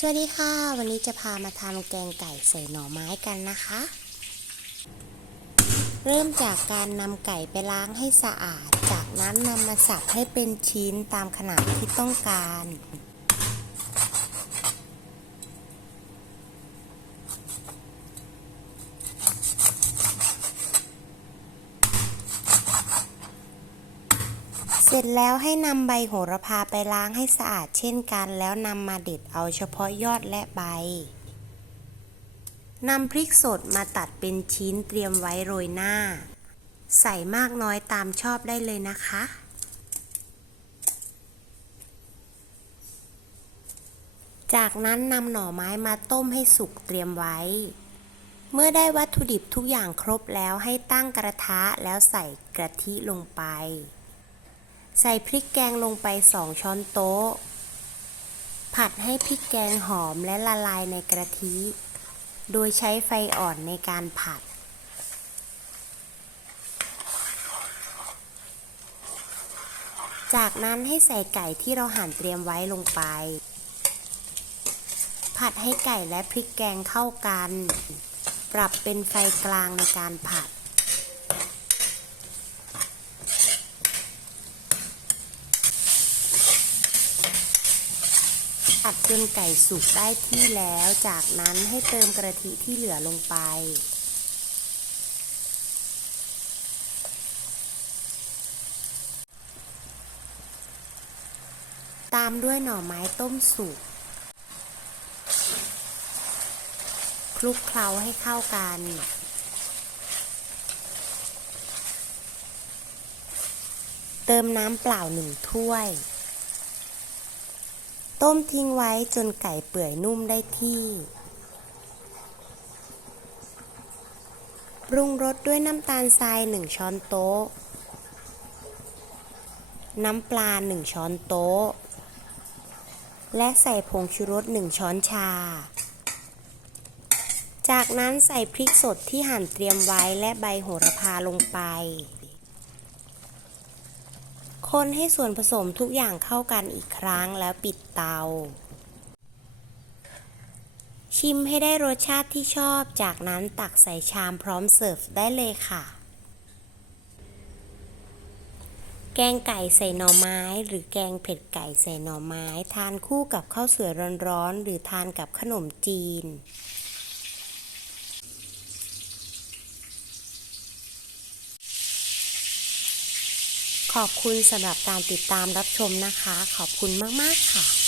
สวัสดีค่ะ วันนี้จะพามาทำแกงไก่ใส่หน่อไม้กันนะคะ เริ่มจากการนำไก่ไปล้างให้สะอาด จากนั้นนำมาสับให้เป็นชิ้นตามขนาดที่ต้องการ เร็จแล้วให้นำใบโหระพาไปล้างให้สะอาดเช่นกันแล้วนำมาเด็ดเอาเฉพาะยอดและใบนำพริกสดมาตัดเป็นชิ้นเตรียมไว้โรยหน้า ใส่มากน้อยตามชอบได้เลยนะคะ จากนั้นนำหน่อไม้มาต้มให้สุกเตรียมไว้ เมื่อได้วัตถุดิบทุกอย่างครบแล้วให้ตั้งกระทะแล้วใส่กะทิลงไป ใส่พริกแกงลงไป 2 ช้อนโต๊ะ ผัดให้พริกแกงหอมและละลายในกระทิ โดยใช้ไฟอ่อนในการผัด จากนั้นให้ใส่ไก่ที่เราหั่นเตรียมไว้ลงไป ผัดให้ไก่และพริกแกงเข้ากัน ปรับเป็นไฟกลางในการผัด ผัดจนไก่สุกได้ที่แล้ว จากนั้นให้เติมกระทิที่เหลือลงไป ตามด้วยหน่อไม้ต้มสุก คลุกเคล้าให้เข้ากันเติมน้ำเปล่าหนึ่งถ้วย ต้มทิ้งไว้จนไก่เปื่อยนุ่มได้ที่ ปรุงรสด้วยน้ำตาลทราย 1 ช้อนโต๊ะ น้ำปลา 1 ช้อนโต๊ะ และใส่ผงชูรส 1 ช้อนชา จากนั้นใส่พริกสดที่หั่นเตรียมไว้และใบโหระพาลงไป คนให้ส่วนผสมทุกอย่างเข้ากันอีกครั้งแล้วปิดเตา ชิมให้ได้รสชาติที่ชอบ จากนั้นตักใส่ชามพร้อมเสิร์ฟได้เลยค่ะ แกงไก่ใส่หน่อไม้ หรือแกงเผ็ดไก่ใส่หน่อไม้ ทานคู่กับข้าวสวยร้อนๆหรือทานกับขนมจีน ขอบคุณสำหรับการติดตามรับชมนะคะ ขอบคุณมาก ๆ ค่ะ